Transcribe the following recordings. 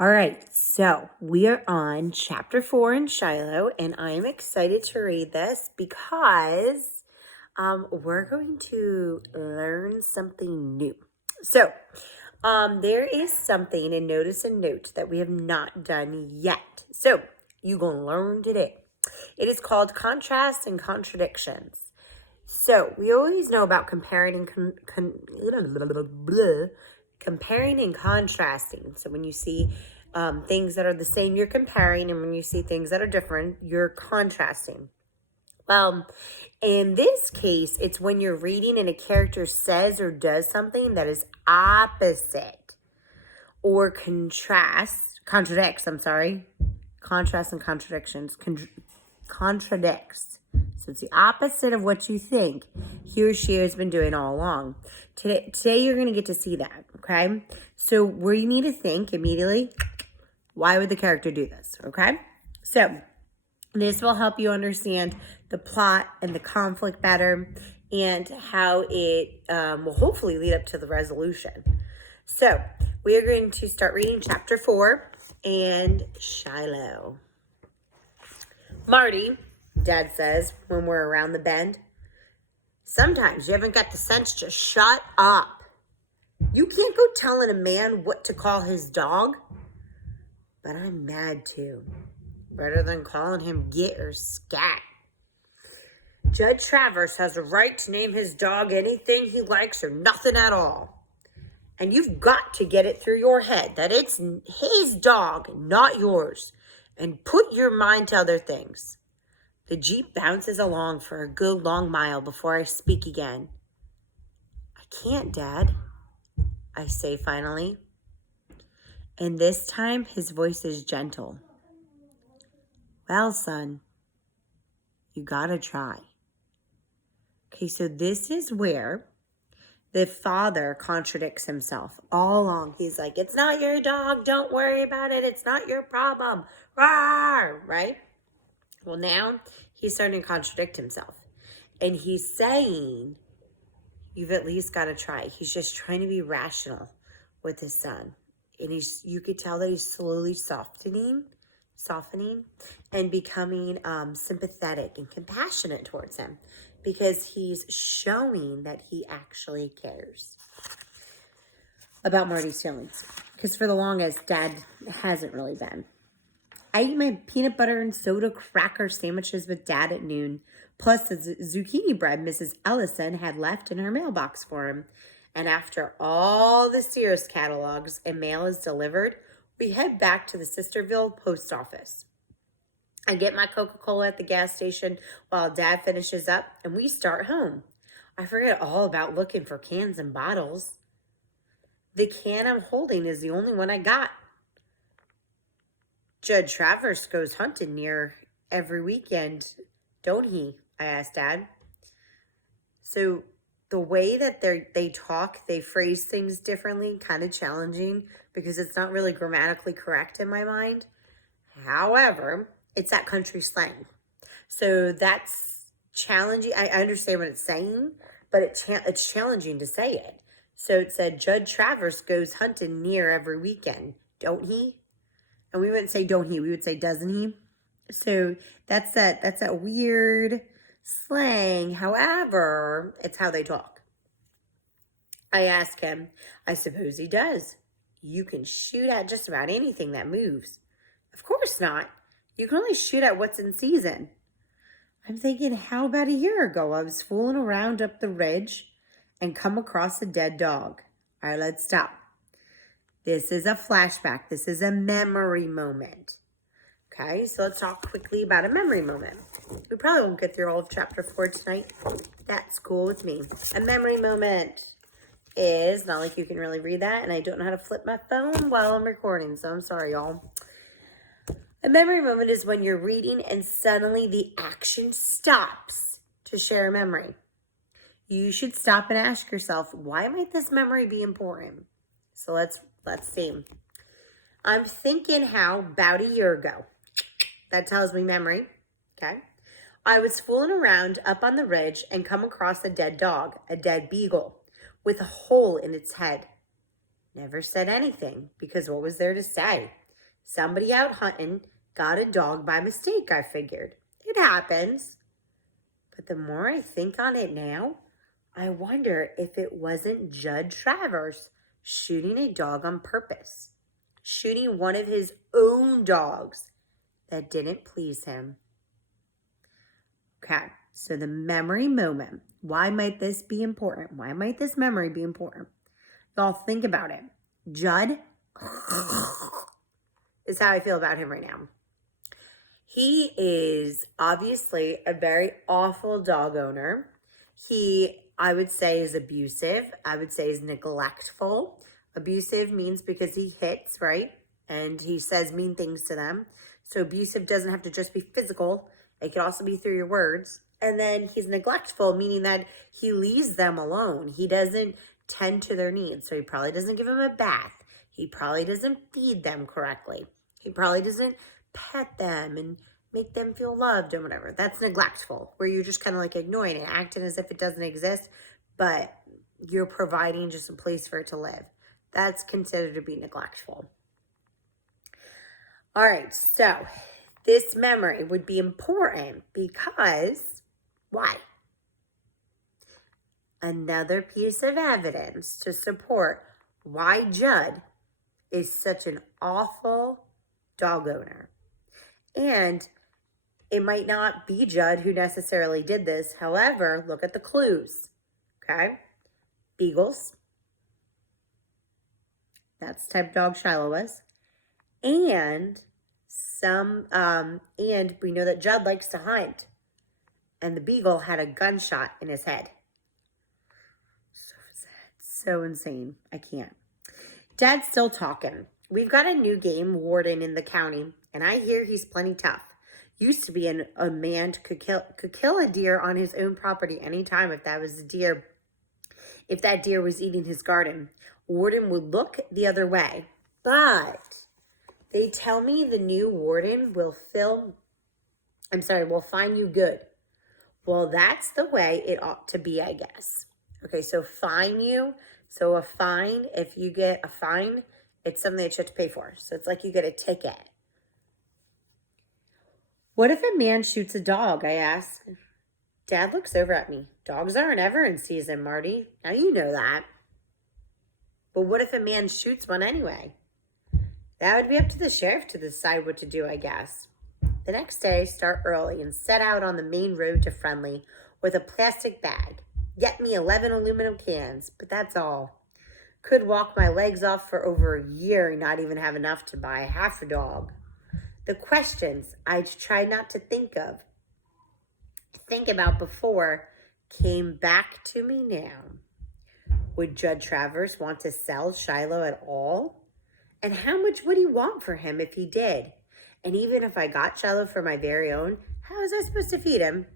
All right, so we are on chapter 4 in Shiloh, and I am excited to read this because we're going to learn something new. So, there is something in Notice and Note that we have not done yet. So, you're going to learn today. It is called contrasts and contradictions. So, we always know about comparing and comparing and contrasting. So when you see things that are the same, you're comparing, and when you see things that are different, you're contrasting. In this case, it's when you're reading and a character says or does something that is opposite or contradicts, contrast and contradictions, contradicts. So it's the opposite of what you think he or she has been doing all along. Today you're going to get to see that, okay? So where you need to think immediately, why would the character do this, okay? So this will help you understand the plot and the conflict better and how it will hopefully lead up to the resolution. So we are going to start reading chapter 4 and Shiloh. Marty, Dad says when we're around the bend, sometimes you haven't got the sense to shut up. You can't go telling a man what to call his dog. But I'm mad too. Better than calling him Git or Scat. Judge Travers has a right to name his dog anything he likes or nothing at all. And you've got to get it through your head that it's his dog, not yours. And put your mind to other things. The Jeep bounces along for a good long mile before I speak again. I can't, Dad, I say finally. And this time his voice is gentle. Well, son, you gotta try. Okay, so this is where the father contradicts himself all along. He's like, it's not your dog. Don't worry about it. It's not your problem. Rawr, right? Well, now he's starting to contradict himself. And he's saying, you've at least got to try. He's just trying to be rational with his son. And you could tell that he's slowly softening and becoming sympathetic and compassionate towards him because he's showing that he actually cares about Marty's feelings. Because for the longest, Dad hasn't really been. I eat my peanut butter and soda cracker sandwiches with Dad at noon, plus the zucchini bread Mrs. Ellison had left in her mailbox for him. And after all the Sears catalogs and mail is delivered, we head back to the Sisterville post office. I get my Coca-Cola at the gas station while Dad finishes up, and we start home. I forget all about looking for cans and bottles. The can I'm holding is the only one I got. Judge Travers goes hunting near every weekend, don't he? I asked Dad. So the way that they talk, they phrase things differently, kind of challenging because it's not really grammatically correct in my mind. However, it's that country slang. So that's challenging. I understand what it's saying, but it's challenging to say it. So it said, Judge Travers goes hunting near every weekend, don't he? And we wouldn't say don't he, we would say doesn't he? So that's that weird slang. However, it's how they talk. I ask him, I suppose he does. You can shoot at just about anything that moves. Of course not. You can only shoot at what's in season. I'm thinking, how about a year ago? I was fooling around up the ridge and come across a dead dog. All right, let's stop. This is a flashback. This is a memory moment. Okay, so let's talk quickly about a memory moment. We probably won't get through all of chapter 4 tonight. That's cool with me. A memory moment is not like you can really read that, and I don't know how to flip my phone while I'm recording, so I'm sorry, y'all. A memory moment is when you're reading and suddenly the action stops to share a memory. You should stop and ask yourself, why might this memory be important? So let's see. I'm thinking how about a year ago. That tells me memory. Okay. I was fooling around up on the ridge and come across a dead dog, a dead beagle, with a hole in its head. Never said anything because what was there to say? Somebody out hunting got a dog by mistake, I figured. It happens. But the more I think on it now, I wonder if it wasn't Judd Travers shooting a dog on purpose, shooting one of his own dogs that didn't please him. Okay, so the memory moment. Why might this be important? Why might this memory be important? Y'all think about it. Judd is how I feel about him right now. He is obviously a very awful dog owner. He, I would say, is abusive. I would say is neglectful. Abusive means because he hits, right? And he says mean things to them. So abusive doesn't have to just be physical. It could also be through your words. And then he's neglectful, meaning that he leaves them alone. He doesn't tend to their needs. So he probably doesn't give them a bath. He probably doesn't feed them correctly. He probably doesn't pet them and make them feel loved and whatever. That's neglectful, where you're just kind of like ignoring it, acting as if it doesn't exist, but you're providing just a place for it to live. That's considered to be neglectful. All right, so this memory would be important because, why? Another piece of evidence to support why Judd is such an awful dog owner. And it might not be Judd who necessarily did this. However, look at the clues, okay? Beagles. That's the type of dog Shiloh was. And and we know that Judd likes to hunt. And the beagle had a gunshot in his head. So sad. So insane. I can't. Dad's still talking. We've got a new game warden in the county, and I hear he's plenty tough. Used to be a man could kill a deer on his own property anytime if that was the deer. If that deer was eating his garden, warden would look the other way. But they tell me the new warden will find you good. Well, that's the way it ought to be, I guess. Okay, so fine you. So a fine, if you get a fine, it's something that you have to pay for. So it's like you get a ticket. What if a man shoots a dog, I ask. Dad looks over at me. Dogs aren't ever in season, Marty. Now you know that. But what if a man shoots one anyway? That would be up to the sheriff to decide what to do, I guess. The next day, start early and set out on the main road to Friendly with a plastic bag. Get me 11 aluminum cans, but that's all. Could walk my legs off for over a year and not even have enough to buy half a dog. The questions I tried not to think about before, came back to me now. Would Judd Travers want to sell Shiloh at all? And how much would he want for him if he did? And even if I got Shiloh for my very own, how was I supposed to feed him?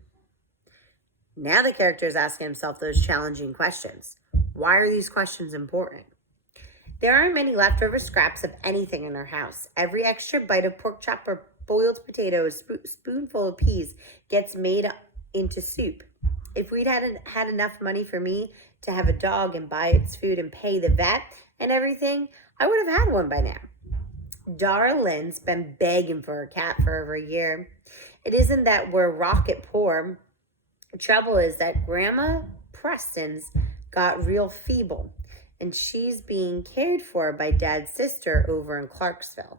Now the character is asking himself those challenging questions. Why are these questions important? There aren't many leftover scraps of anything in our house. Every extra bite of pork chop or boiled potato, a spoonful of peas gets made into soup. If we'd had enough money for me to have a dog and buy its food and pay the vet and everything, I would have had one by now. Darlin's been begging for a cat for over a year. It isn't that we're rocket poor. The trouble is that Grandma Preston's got real feeble, and she's being cared for by Dad's sister over in Clarksville.